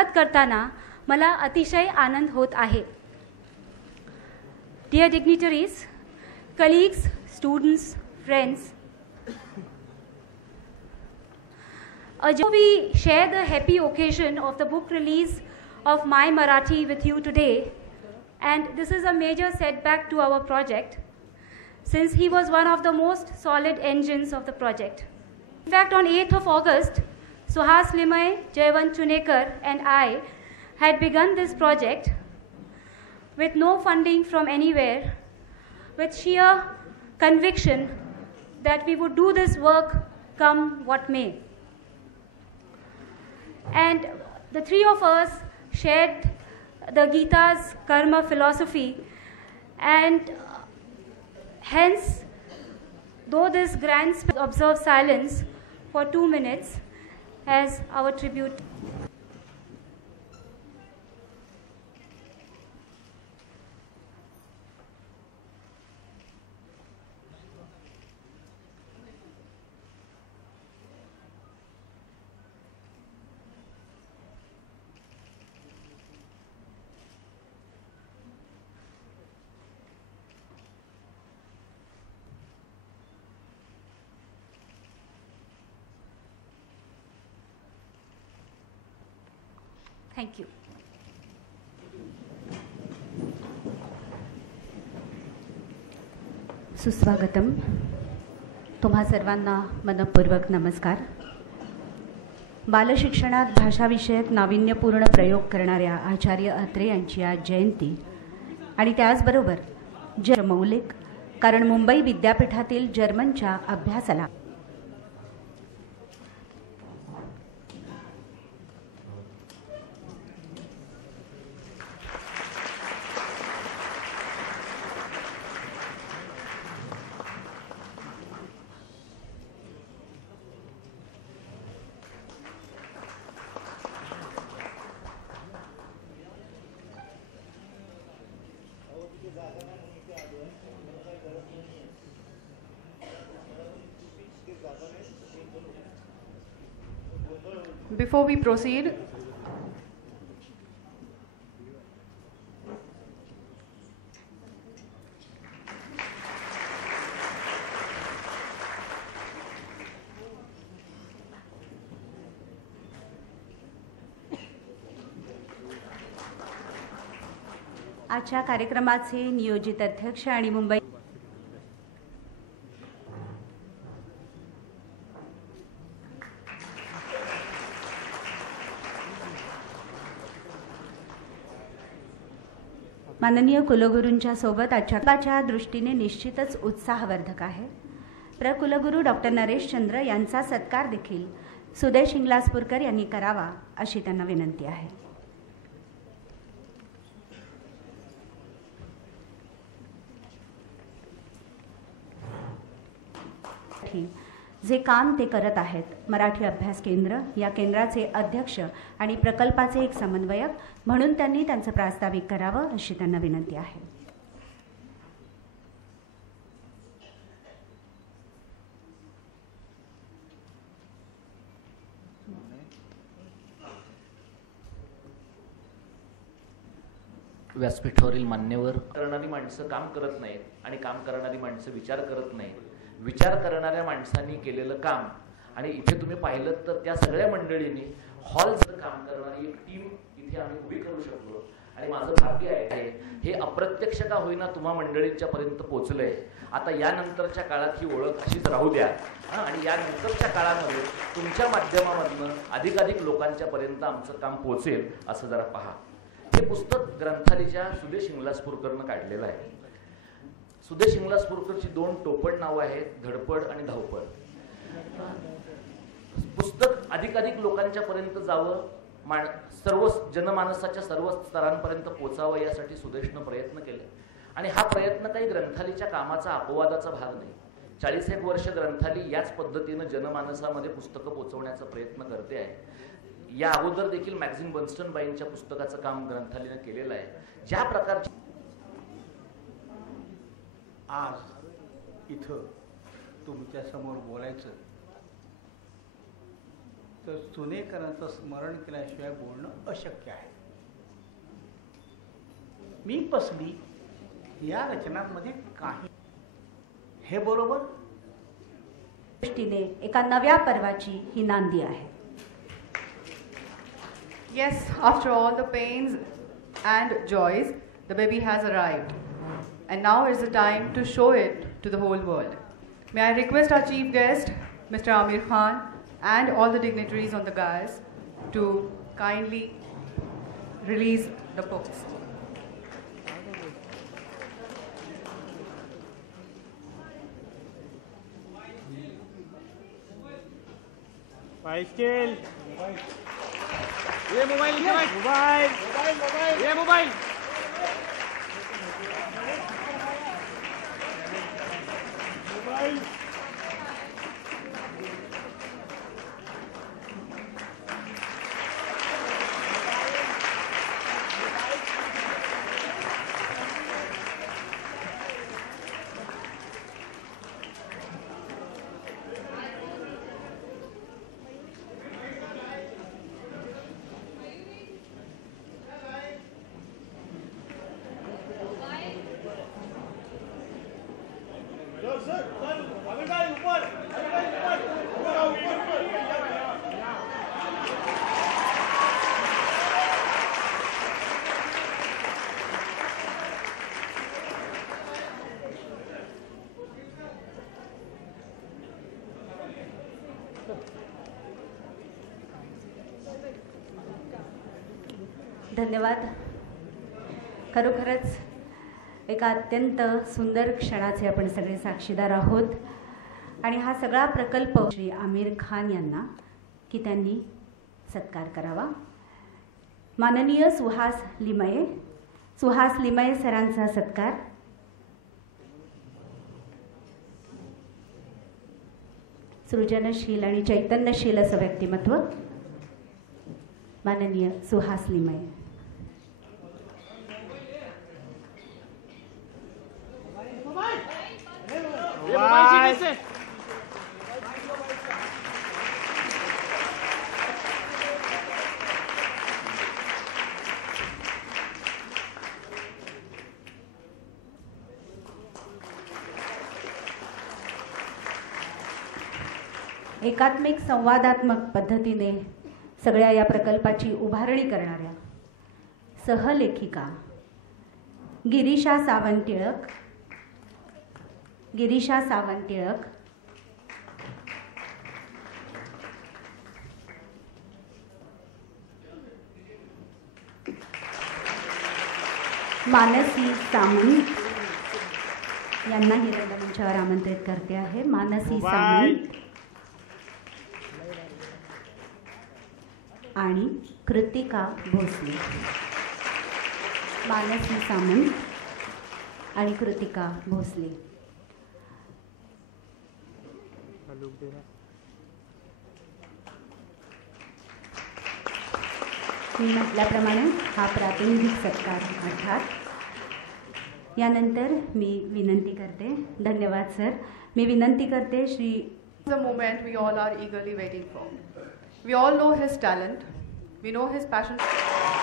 स्वागत करताना मला अतिशय आनंद होत आहे. Dear dignitaries, colleagues, students, friends, we share the happy occasion of the book release of My Marathi with you today, and this is a major setback to our project since he was one of the most solid engines of the project. In fact, on 8th of August, Suhas Limay, Jayawant Chunekar and I had begun this project with no funding from anywhere, with sheer conviction that we would do this work come what may. And the three of us shared the Gita's karma philosophy, and hence, though this grand observe silence for 2 minutes as our tribute. Thank you. सुस्वागतम. तुम्हा सर्वांना मनपूर्वक नमस्कार. बालशिक्षणात भाषाविषयक नाविन्यपूर्ण प्रयोग करणाऱ्या आचार्य अत्रे यांची आज जयंती आणि त्याचबरोबर मौलिक, कारण मुंबई विद्यापीठातील जर्मनच्या अभ्यासाला Before we proceed, आजच्या कार्यक्रमाचे नियोजित अध्यक्ष आणि मुंबई माननीय कुलगुरूंच्या सोबत आजच्या दृष्टीने निश्चितच उत्साहवर्धक आहे. प्रकुलगुरू डॉक्टर नरेश चंद्र यांचा सत्कार देखील सुदेश इंगलासपूरकर यांनी करावा अशी त्यांना विनंती आहे. जे काम ते करत आहेत, मराठी अभ्यास केंद्र या केंद्राचे अध्यक्ष आणि प्रकल्पाचे एक समन्वयक म्हणून त्यांनी त्यांचं प्रास्ताविक करावं अशी त्यांना विनंती आहे. व्यासपीठावरील मान्यवर करणारी माणसं काम करत नाहीत आणि काम करणारी माणसं विचार करत नाहीत. विचार करणाऱ्या माणसांनी केलेलं काम, आणि इथे तुम्ही पाहिलं तर त्या सगळ्या मंडळींनी हॉलचं काम करणारी एक टीम इथे आम्ही उभी करू शकलो. आणि माझं भाग्य आहे हे अप्रत्यक्ष का होईना तुम्हा मंडळींच्या पर्यंत पोहोचलंय. आता यानंतरच्या काळात ही ओळख अशीच राहू द्या आणि यानंतरच्या काळामध्ये तुमच्या माध्यमामधनं अधिकाधिक लोकांच्या पर्यंत आमचं काम पोहोचेल असं जरा पहा. हे पुस्तक ग्रंथालीच्या सुदेश इंगलासपूरकरनं काढलेलं आहे. सुदेश इंगलासपूरकरची 2 टोपण नावं आहेत, धडपड आणि धावपळ. पुस्तक अधिकाधिक लोकांच्या पर्यंत जावं, सर्व जनमानसाच्या सर्व स्तरांपर्यंत पोचावं यासाठी सुदेशनं प्रयत्न केले. आणि हा प्रयत्न काही ग्रंथालीच्या कामाचा अपवादाचा भाग नाही. 41 वर्ष ग्रंथाली याच पद्धतीनं जनमानसामध्ये पुस्तकं पोचवण्याचा प्रयत्न करते आहे. या अगोदर देखील मॅगझिन बन्स्टनबाईंच्या पुस्तकाचं काम ग्रंथालीनं केलेलं आहे. ज्या प्रकारची आज इथं तुमच्या समोर बोलायचं तर सुनेकरांचं स्मरण केल्याशिवाय बोलणं अशक्य आहे. मी पसली या रचनांमध्ये काही हे बरोबर दृष्टीने एका नव्या पर्वाची ही नांदी आहे. Yes, after all the pains and joys, the baby has arrived. And now is the time to show it to the whole world. May I request our chief guest, Mr. Amir Khan, and all the dignitaries on the dais to kindly release the books. Scale ये mobile mobile ये mobile धन्यवाद. खरोखरच एका अत्यंत सुंदर क्षणाचे आपण सगळे साक्षीदार आहोत आणि हा सगळा प्रकल्प श्री आमिर खान यांना की त्यांनी सत्कार करावा. माननीय सुहास लिमये सरांचा सत्कार. सृजनशील आणि चैतन्यशील असं व्यक्तिमत्व माननीय सुहास लिमये. एकात्मिक संवादात्मक पद्धतीने सगळ्या या प्रकल्पाची उभारणी करणाऱ्या सहलेखिका गिरीशा सावंत मानसी सामंत यांनाही रंगमंचावर आमंत्रित करते आहे. मानसी सामंत आणि कृतिका भोसले. मानसी सामंत आणि कृतिका भोसले. मी म्हटल्याप्रमाणे हा प्रातिनिधिक सत्कार अर्थात. यानंतर मी विनंती करते. धन्यवाद सर. मी विनंती करते Shri. The moment we all are eagerly waiting for. We all know his talent. We know his passion.